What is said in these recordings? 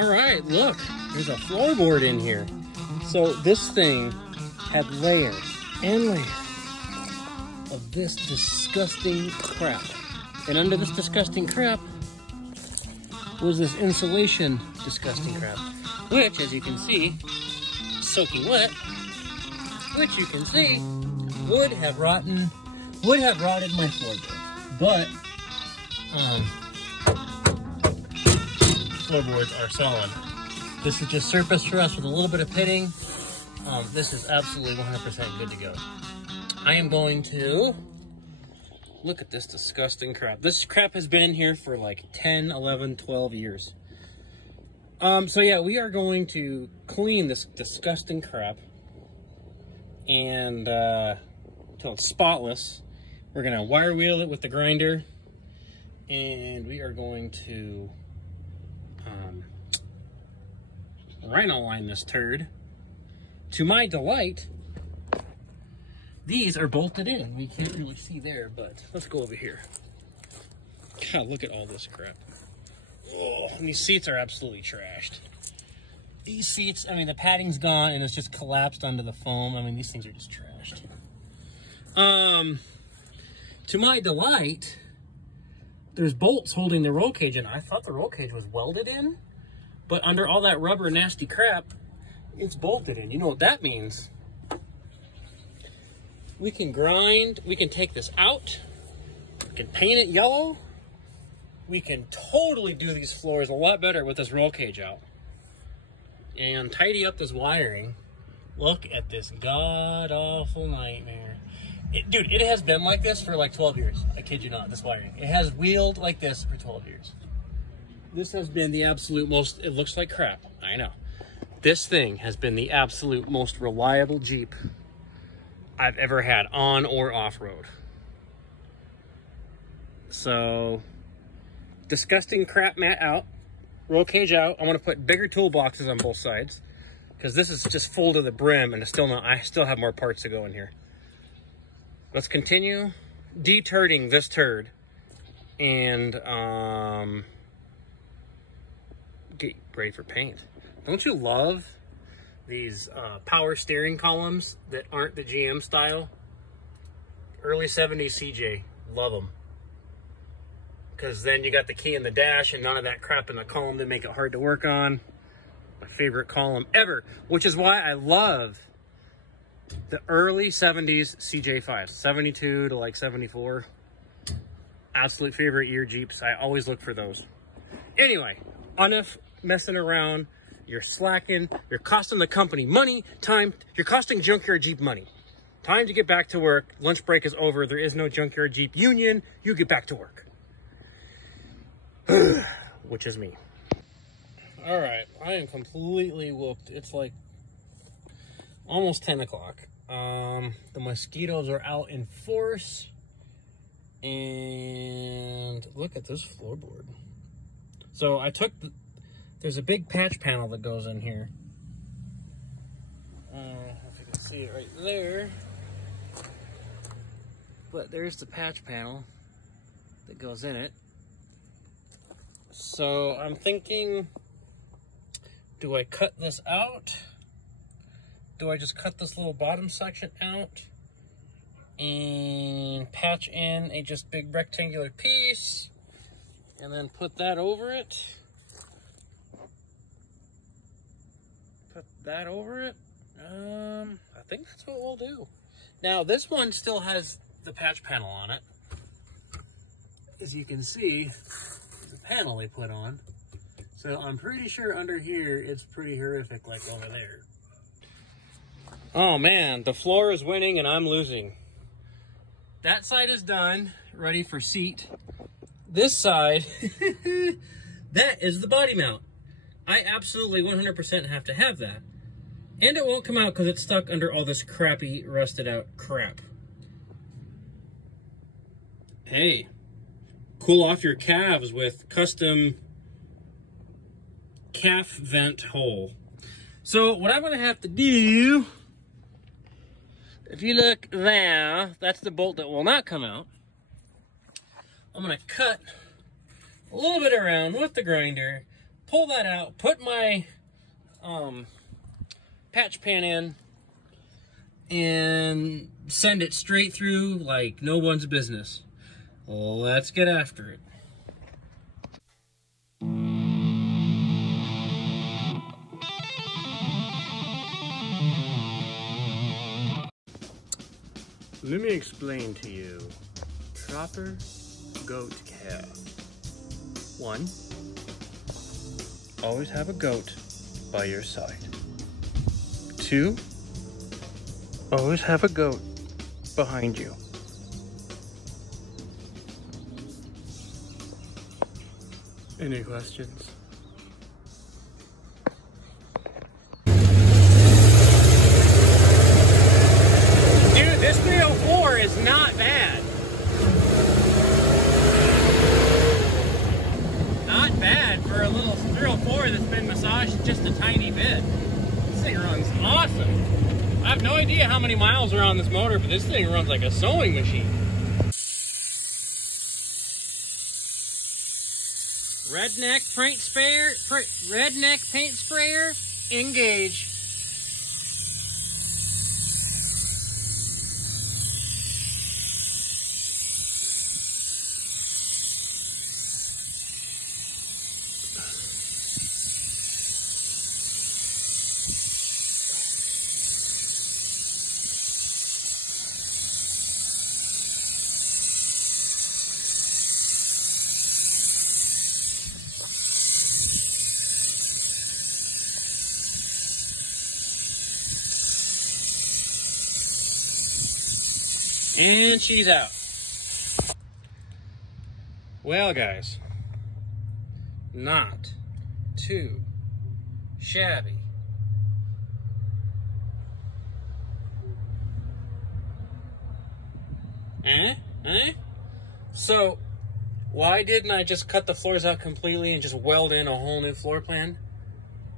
All right, look, there's a floorboard in here. So this thing had layers and layers of this disgusting crap. And under this disgusting crap was this insulation disgusting crap, which, as you can see, soaking wet, which you can see would have rotted my floorboards. But floorboards are solid. This is just surface for us with a little bit of pitting. This is absolutely 100% good to go. I am going to look at this disgusting crap. This crap has been in here for like 10, 11, 12 years. So yeah, we are going to clean this disgusting crap and until it's spotless. We're gonna wire wheel it with the grinder, and we are going to rhino line this turd. To my delight, these are bolted in. We can't really see there, but let's go over here. God, look at all this crap. Oh, and these seats are absolutely trashed. These seats, I mean, the padding's gone and it's just collapsed onto the foam. I mean, these things are just trashed. To my delight, there's bolts holding the roll cage in. I thought the roll cage was welded in, but under all that rubber nasty crap, it's bolted in. You know what that means? We can grind, we can take this out, we can paint it yellow. We can totally do these floors a lot better with this roll cage out. And tidy up this wiring. Look at this god-awful nightmare. Dude, it has been like this for like 12 years. I kid you not, this wiring. It has wheeled like this for 12 years. This has been the absolute most, it looks like crap, I know. This thing has been the absolute most reliable Jeep I've ever had on or off-road. So, disgusting crap mat out, roll cage out. I want to put bigger toolboxes on both sides because this is just full to the brim and it's still not, I still have more parts to go in here. Let's continue deturding this turd and get ready for paint. Don't you love these power steering columns that aren't the GM style? Early 70s CJ, love them. Because then you got the key in the dash and none of that crap in the column that make it hard to work on. My favorite column ever, which is why I love the early 70s cj5, 72 to like 74. Absolute favorite year Jeeps. I always look for those. Anyway, enough messing around. You're slacking. You're costing the company money, time. You're costing Junkyard Jeep money. Time to get back to work. Lunch break is over. There is no Junkyard Jeep union. You get back to work. Which is me. All right, I am completely whooped. It's like almost 10 o'clock. The mosquitoes are out in force. And look at this floorboard. So I took there's a big patch panel that goes in here. If you can see it right there. But there's the patch panel that goes in it. So I'm thinking, do I cut this out? Do I just cut this little bottom section out and patch in a just big rectangular piece and then put that over it? Put that over it? I think that's what we'll do. Now this one still has the patch panel on it. As you can see, the panel they put on. So I'm pretty sure under here it's pretty horrific like over there. Oh man, the floor is winning and I'm losing. That side is done, ready for seat. This side, that is the body mount. I absolutely 100% have to have that. And it won't come out because it's stuck under all this crappy, rusted out crap. Hey, cool off your calves with custom calf vent hole. So what I'm gonna have to do, if you look there, that's the bolt that will not come out. I'm gonna cut a little bit around with the grinder, pull that out, put my patch pan in, and send it straight through like no one's business. Let's get after it. Let me explain to you proper goat care. 1, always have a goat by your side. 2, always have a goat behind you. Any questions? Dude, this 304 is not bad. Not bad for a little 304 that's been massaged just a tiny bit. This thing runs awesome. I have no idea how many miles are on this motor, but this thing runs like a sewing machine. Redneck paint sprayer, redneck paint sprayer, engage. And she's out. Well, guys, not too shabby. So, why didn't I just cut the floors out completely and just weld in a whole new floor plan?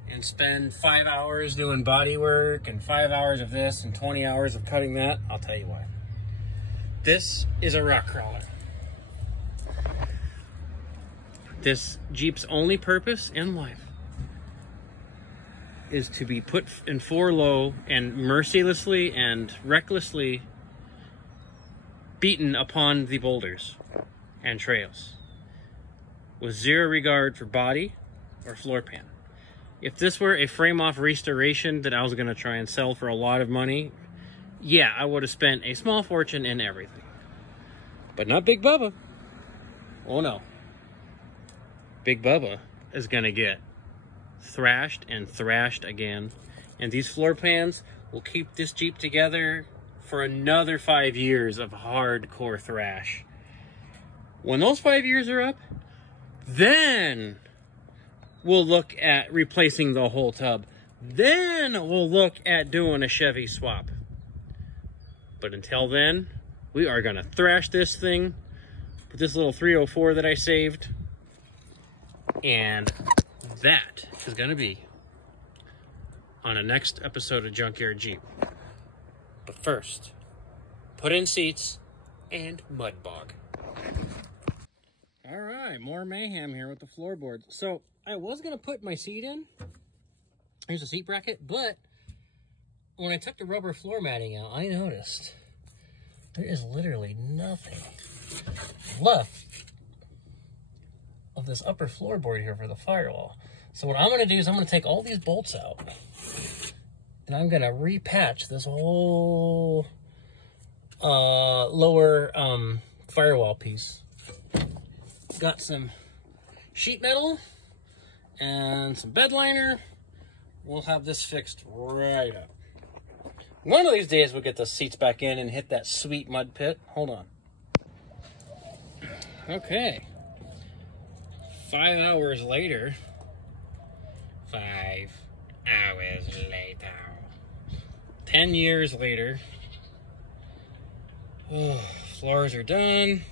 And spend 5 hours doing body work and 5 hours of this and 20 hours of cutting that? I'll tell you why. This is a rock crawler. This Jeep's only purpose in life is to be put in 4 low and mercilessly and recklessly beaten upon the boulders and trails with zero regard for body or floor pan. If this were a frame-off restoration that I was going to try and sell for a lot of money, yeah, I would have spent a small fortune in everything. But not Big Bubba. Oh no. Big Bubba is going to get thrashed and thrashed again. And these floor pans will keep this Jeep together for another 5 years of hardcore thrash. When those 5 years are up, then we'll look at replacing the whole tub. Then we'll look at doing a Chevy swap. But until then, we are going to thrash this thing with this little 304 that I saved. And that is going to be on a next episode of Junkyard Jeep. But first, put in seats and mud bog. All right, more mayhem here with the floorboards. So I was going to put my seat in. Here's a seat bracket, but when I took the rubber floor matting out, I noticed there is literally nothing left of this upper floorboard here for the firewall. So what I'm going to do is I'm going to take all these bolts out and I'm going to repatch this whole lower firewall piece. Got some sheet metal and some bed liner. We'll have this fixed right up. One of these days we'll get the seats back in and hit that sweet mud pit. Hold on. Okay. 5 hours later. 5 hours later. 10 years later. Oh, floors are done.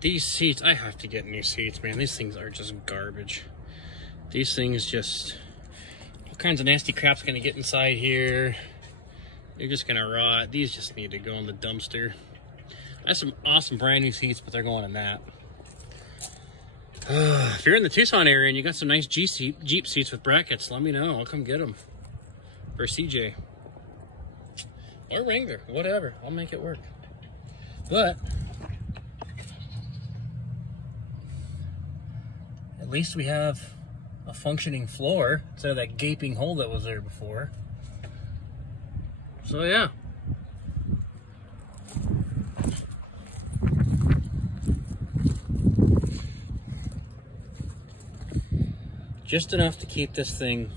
These seats, I have to get new seats, man. These things are just garbage. These things just, all kinds of nasty crap's gonna get inside here. They're just gonna rot. These just need to go in the dumpster. I have some awesome brand new seats, but they're going in that. If you're in the Tucson area and you got some nice Jeep seats with brackets, let me know. I'll come get them for CJ. Or Wrangler, whatever. I'll make it work. But at least we have a functioning floor instead of that gaping hole that was there before. So yeah. Just enough to keep this thing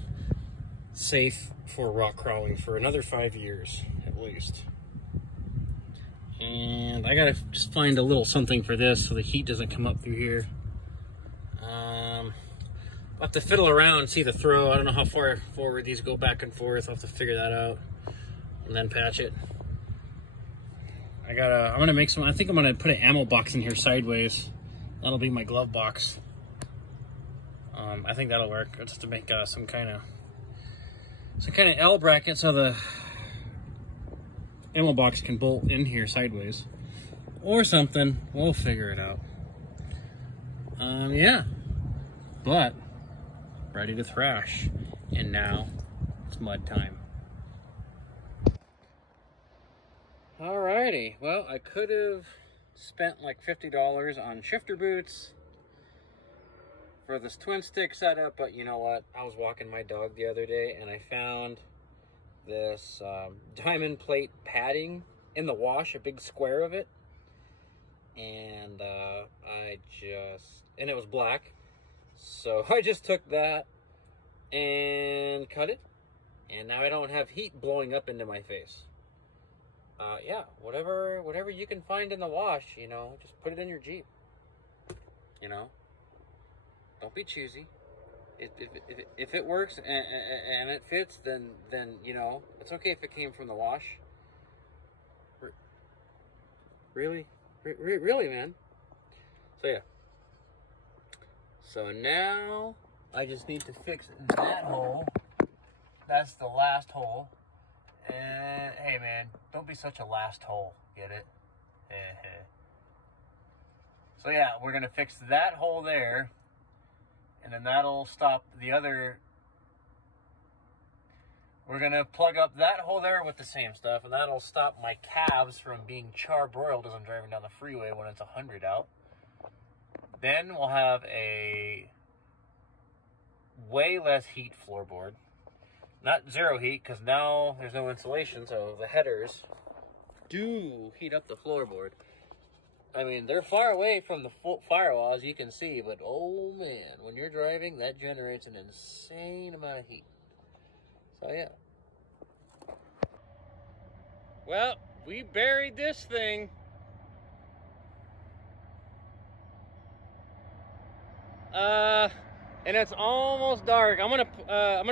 safe for rock crawling for another 5 years at least. And I gotta just find a little something for this so the heat doesn't come up through here. I'll have to fiddle around, see the throw. I don't know how far forward these go back and forth. I'll have to figure that out and then patch it. I'm gonna make some, I think I'm gonna put an ammo box in here sideways. That'll be my glove box. I think that'll work, just to make some kind of L bracket so the ammo box can bolt in here sideways or something. We'll figure it out. Yeah, but ready to thrash, and now it's mud time. Alrighty, well, I could have spent like $50 on shifter boots for this twin stick setup, but you know what? I was walking my dog the other day and I found this diamond plate padding in the wash, a big square of it, and and it was black, so I just took that and cut it, and now I don't have heat blowing up into my face. Yeah, whatever you can find in the wash, you know, just put it in your Jeep, you know. Don't be choosy. If it works and it fits, then you know, it's okay if it came from the wash. Really, man. So yeah. So now I just need to fix that hole. That's the last hole. And hey, man, don't be such a last hole. Get it? So yeah, we're gonna fix that hole there. And then that'll stop the other. We're gonna plug up that hole there with the same stuff, and that'll stop my calves from being charbroiled as I'm driving down the freeway when it's 100 out. Then we'll have a way less heat floorboard. Not zero heat, because now there's no insulation, so the headers do heat up the floorboard. I mean, they're far away from the firewall, as you can see, but oh man, when you're driving, that generates an insane amount of heat. So yeah. Well, we buried this thing. And it's almost dark. I'm gonna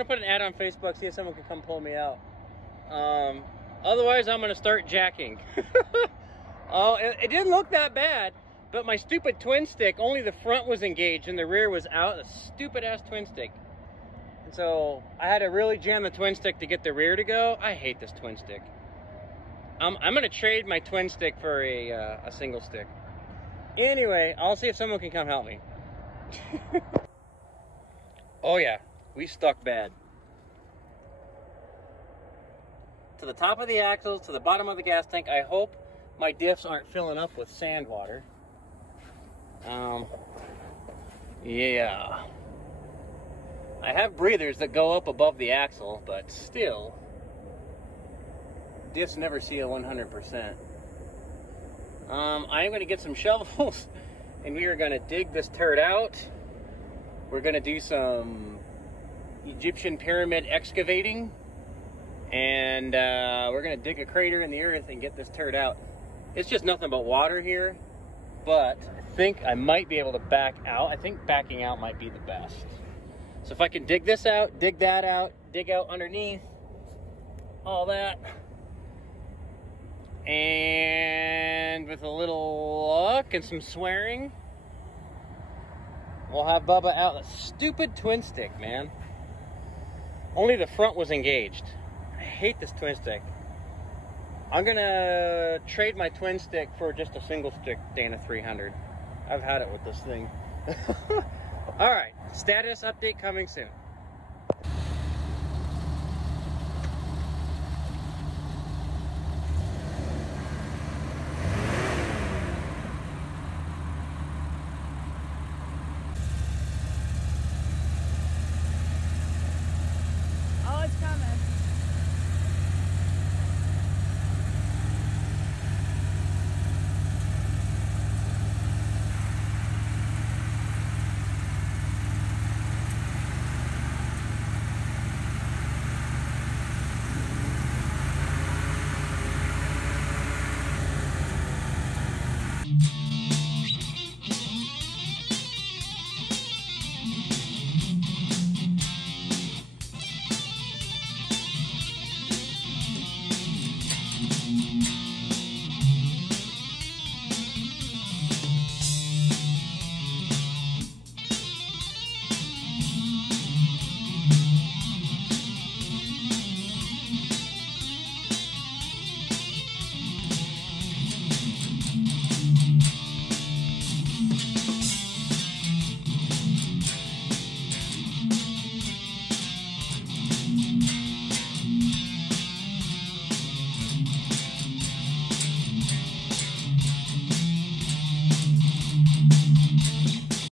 put an ad on Facebook, see if someone can come pull me out. Otherwise, I'm gonna start jacking. Oh, it didn't look that bad, but my stupid twin stick, only the front was engaged and the rear was out. A stupid ass twin stick. And so I had to really jam the twin stick to get the rear to go. I hate this twin stick. I'm gonna trade my twin stick for a single stick. Anyway, I'll see if someone can come help me. Oh yeah, we stuck bad. To the top of the axles, to the bottom of the gas tank. I hope my diffs aren't filling up with sand water. Yeah. I have breathers that go up above the axle, but still, diffs never see a 100%. I am going to get some shovels, and we are going to dig this turd out. We're going to do some Egyptian pyramid excavating, and we're going to dig a crater in the earth and get this turd out. It's just nothing but water here, but I think I might be able to back out. I think backing out might be the best. So if I can dig this out, dig that out, dig out underneath, all that, and with a little luck and some swearing, we'll have Bubba out. A stupid twin stick, man. Only the front was engaged. I hate this twin stick. I'm gonna trade my twin stick for just a single stick Dana 300. I've had it with this thing. All right, status update coming soon.